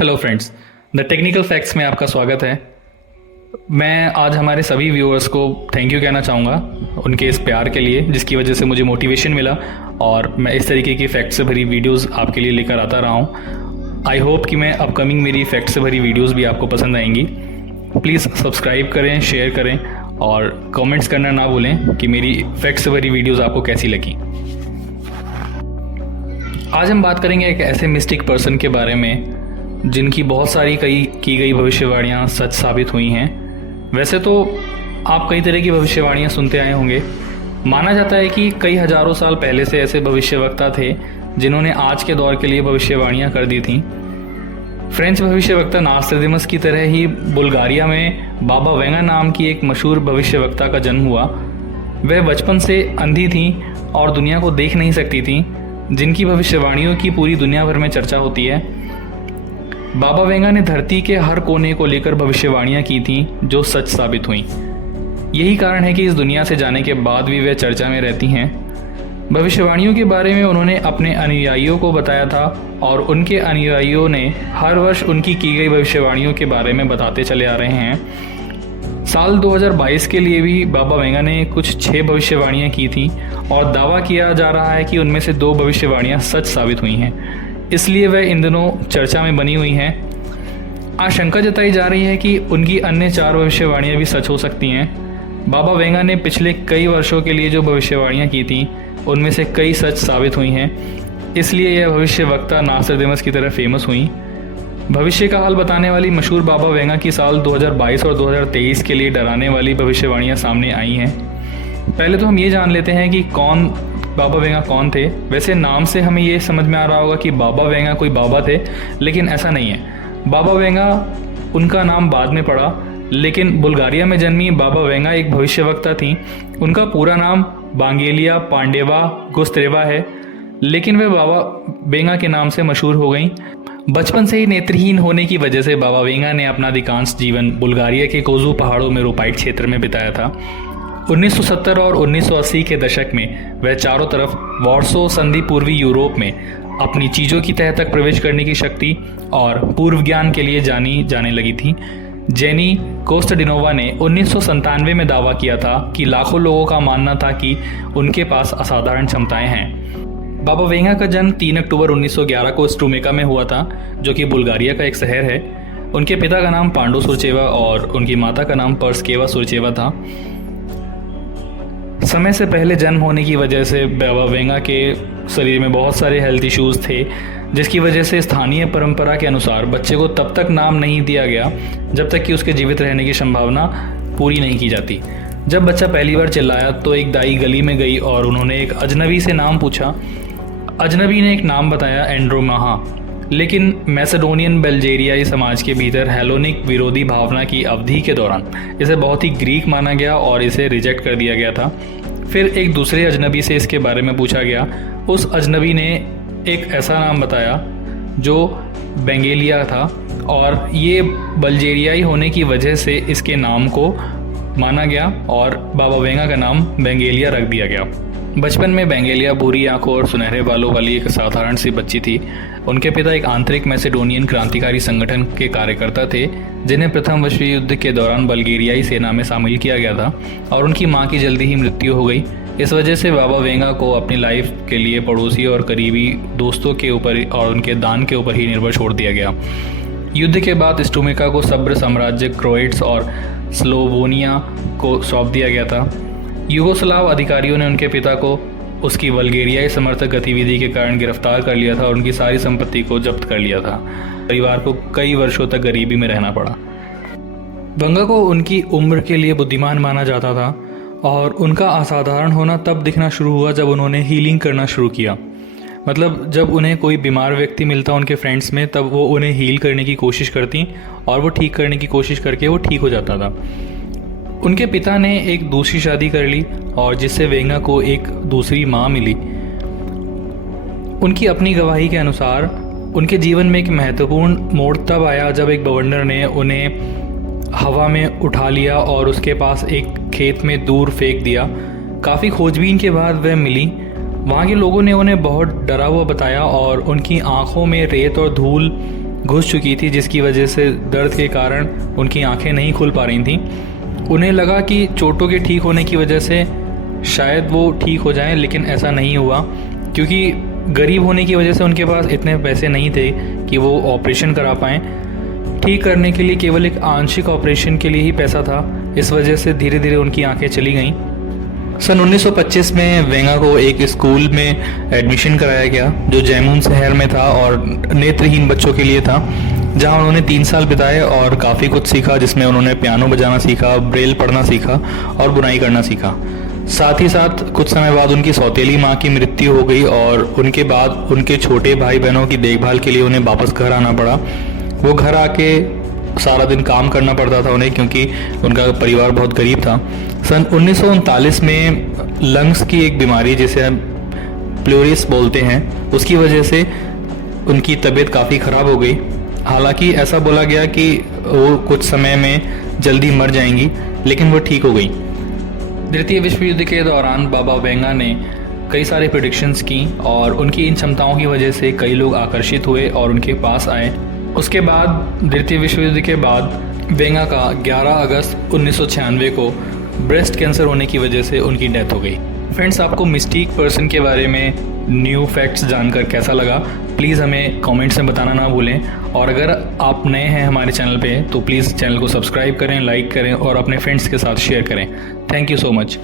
Hello friends, the technical facts में आपका स्वागत है। मैं आज हमारे सभी व्यूअर्स को थैंक यू कहना चाहूँगा उनके इस प्यार के लिए, जिसकी वजह से मुझे मोटिवेशन मिला और मैं इस तरीके की फैक्ट से भरी वीडियोस आपके लिए लेकर आता रहा हूँ। आई होप कि मैं अपकमिंग मेरी फैक्ट से भरी वीडियोस भी आपको पसंद आएंगी। प्लीज़ सब्सक्राइब करें, शेयर करें और कमेंट्स करना ना भूलें कि मेरी फैक्ट से भरी वीडियोज़ आपको कैसी लगी। आज हम बात करेंगे एक ऐसे मिस्टिक पर्सन के बारे में जिनकी बहुत सारी की गई भविष्यवाणियाँ सच साबित हुई हैं। वैसे तो आप कई तरह की भविष्यवाणियाँ सुनते आए होंगे। माना जाता है कि कई हजारों साल पहले से ऐसे भविष्यवक्ता थे जिन्होंने आज के दौर के लिए भविष्यवाणियाँ कर दी थीं। फ्रेंच भविष्यवक्ता नास्ट्रेडामस की तरह ही बुल्गारिया में बाबा वेंगा नाम की एक मशहूर भविष्यवक्ता का जन्म हुआ। वह बचपन से अंधी थीं और दुनिया को देख नहीं सकती थीं, जिनकी भविष्यवाणियों की पूरी दुनिया भर में चर्चा होती है। बाबा वेंगा ने धरती के हर कोने को लेकर भविष्यवाणियां की थीं जो सच साबित हुईं। यही कारण है कि इस दुनिया से जाने के बाद भी वे चर्चा में रहती हैं। भविष्यवाणियों के बारे में उन्होंने अपने अनुयायियों को बताया था और उनके अनुयायियों ने हर वर्ष उनकी की गई भविष्यवाणियों के बारे में बताते चले आ रहे हैं। साल 2022 के लिए भी बाबा वेंगा ने कुछ 6 भविष्यवाणियां की थीं और दावा किया जा रहा है कि उनमें से 2 भविष्यवाणियां सच साबित हुई हैं, इसलिए वह इन दिनों चर्चा में बनी हुई हैं। आशंका जताई जा रही है कि उनकी अन्य 4 भविष्यवाणियां भी सच हो सकती हैं। बाबा वेंगा ने पिछले कई वर्षों के लिए जो भविष्यवाणियां की थीं उनमें से कई सच साबित हुई हैं, इसलिए यह भविष्यवक्ता नास्ट्रेडामस की तरह फेमस हुई। भविष्य का हाल बताने वाली मशहूर बाबा वेंगा की साल 2022 और 2023 के लिए डराने वाली भविष्यवाणियां सामने आई हैं। पहले तो हम ये जान लेते हैं कि बाबा वेंगा कौन थे। वैसे नाम से हमें ये समझ में आ रहा होगा कि बाबा वेंगा कोई बाबा थे, लेकिन ऐसा नहीं है। बाबा वेंगा उनका नाम बाद में पड़ा, लेकिन बुल्गारिया में जन्मी बाबा वेंगा एक भविष्यवक्ता थीं। उनका पूरा नाम बांगेलिया पांडेवा गुस्तेवा है, लेकिन वे बाबा वेंगा के नाम से मशहूर हो गईं। बचपन से ही नेत्रहीन होने की वजह से बाबा वेंगा ने अपना अधिकांश जीवन बुल्गारिया के कोजू पहाड़ों में रोपाइट क्षेत्र में बिताया था। 1970 और 1980 के दशक में वह चारों तरफ वॉर्सो संधि पूर्वी यूरोप में अपनी चीज़ों की तह तक प्रवेश करने की शक्ति और पूर्व ज्ञान के लिए जानी जाने लगी थी। जेनी कोस्टाडिनोवा ने 1997 में दावा किया था कि लाखों लोगों का मानना था कि उनके पास असाधारण क्षमताएं हैं। बाबा वेंगा का जन्म 3 अक्टूबर 1911 को स्ट्रूमेका में हुआ था, जो कि बुल्गारिया का एक शहर है। उनके पिता का नाम पांडो सुरचेवा और उनकी माता का नाम पर्सकेवा सुरचेवा था। समय से पहले जन्म होने की वजह से बाबा वेंगा के शरीर में बहुत सारे हेल्थ इश्यूज थे, जिसकी वजह से स्थानीय परंपरा के अनुसार बच्चे को तब तक नाम नहीं दिया गया जब तक कि उसके जीवित रहने की संभावना पूरी नहीं की जाती। जब बच्चा पहली बार चिल्लाया तो एक दाई गली में गई और उन्होंने एक अजनबी से नाम पूछा। अजनबी ने एक नाम बताया, एंड्रोमाहा, लेकिन मैसेडोनियन बेल्जेरियाई समाज के भीतर हेलोनिक विरोधी भावना की अवधि के दौरान इसे बहुत ही ग्रीक माना गया और इसे रिजेक्ट कर दिया गया था। फिर एक दूसरे अजनबी से इसके बारे में पूछा गया। उस अजनबी ने एक ऐसा नाम बताया जो बेंगेलिया था और ये बल्गेरियाई होने की वजह से इसके नाम को माना गया और बाबा वेंगा का नाम बेंगेलिया रख दिया गया। बचपन में बेंगेलिया भूरी आंखों और सुनहरे बालों वाली एक साधारण सी बच्ची थी। उनके पिता एक आंतरिक मैसेडोनियन क्रांतिकारी संगठन के कार्यकर्ता थे, जिन्हें प्रथम विश्व युद्ध के दौरान बल्गेरियाई सेना में शामिल किया गया था और उनकी मां की जल्दी ही मृत्यु हो गई। इस वजह से बाबा वेंगा को अपनी लाइफ के लिए पड़ोसी और करीबी दोस्तों के ऊपर और उनके दान के ऊपर ही निर्भर छोड़ दिया गया। युद्ध के बाद स्ट्रूमेका को सब्र साम्राज्य क्रोएट्स और स्लोवोनिया को सौंप दिया गया था। यूगोस्लाव अधिकारियों ने उनके पिता को उसकी बल्गेरियाई समर्थक गतिविधि के कारण गिरफ्तार कर लिया था और उनकी सारी संपत्ति को जब्त कर लिया था। परिवार को कई वर्षों तक गरीबी में रहना पड़ा। वेंगा को उनकी उम्र के लिए बुद्धिमान माना जाता था और उनका असाधारण होना तब दिखना शुरू हुआ जब उन्होंने हीलिंग करना शुरू किया। मतलब जब उन्हें कोई बीमार व्यक्ति मिलता उनके फ्रेंड्स में, तब वो उन्हें हील करने की कोशिश करती और वो ठीक करने की कोशिश करके वो ठीक हो जाता था। उनके पिता ने एक दूसरी शादी कर ली और जिससे वेंगा को एक दूसरी माँ मिली। उनकी अपनी गवाही के अनुसार उनके जीवन में एक महत्वपूर्ण मोड़ तब आया जब एक बवंडर ने उन्हें हवा में उठा लिया और उसके पास एक खेत में दूर फेंक दिया। काफ़ी खोजबीन के बाद वह मिली। वहाँ के लोगों ने उन्हें बहुत डरा हुआ बताया और उनकी आंखों में रेत और धूल घुस चुकी थी, जिसकी वजह से दर्द के कारण उनकी आंखें नहीं खुल पा रही थीं। उन्हें लगा कि चोटों के ठीक होने की वजह से शायद वो ठीक हो जाएं, लेकिन ऐसा नहीं हुआ, क्योंकि गरीब होने की वजह से उनके पास इतने पैसे नहीं थे कि वो ऑपरेशन करा पाएँ। ठीक करने के लिए केवल एक आंशिक ऑपरेशन के लिए ही पैसा था। इस वजह से धीरे धीरे उनकी आंखें चली गईं। सन 1925 में वेंगा को एक स्कूल में एडमिशन कराया गया जो जैमून शहर में था और नेत्रहीन बच्चों के लिए था, जहां उन्होंने 3 साल बिताए और काफ़ी कुछ सीखा, जिसमें उन्होंने पियानो बजाना सीखा, ब्रेल पढ़ना सीखा और बुनाई करना सीखा। साथ ही साथ कुछ समय बाद उनकी सौतेली माँ की मृत्यु हो गई और उनके बाद उनके छोटे भाई बहनों की देखभाल के लिए उन्हें वापस घर आना पड़ा। वो घर आके सारा दिन काम करना पड़ता था उन्हें, क्योंकि उनका परिवार बहुत गरीब था। सन 1939 में लंग्स की एक बीमारी जिसे हम प्लोरिस बोलते हैं, उसकी वजह से उनकी तबीयत काफ़ी ख़राब हो गई। हालांकि ऐसा बोला गया कि वो कुछ समय में जल्दी मर जाएंगी, लेकिन वो ठीक हो गई। द्वितीय विश्व युद्ध के दौरान बाबा वेंगा ने कई सारे प्रेडिक्शंस की और उनकी इन क्षमताओं की वजह से कई लोग आकर्षित हुए और उनके पास आए। उसके बाद द्वितीय विश्व युद्ध के बाद वेंगा का 11 अगस्त 1996 को ब्रेस्ट कैंसर होने की वजह से उनकी डेथ हो गई। फ्रेंड्स, आपको मिस्टिक पर्सन के बारे में न्यू फैक्ट्स जानकर कैसा लगा, प्लीज़ हमें कमेंट्स में बताना ना भूलें। और अगर आप नए हैं हमारे चैनल पे तो प्लीज़ चैनल को सब्सक्राइब करें, लाइक करें और अपने फ्रेंड्स के साथ शेयर करें। Thank you so much.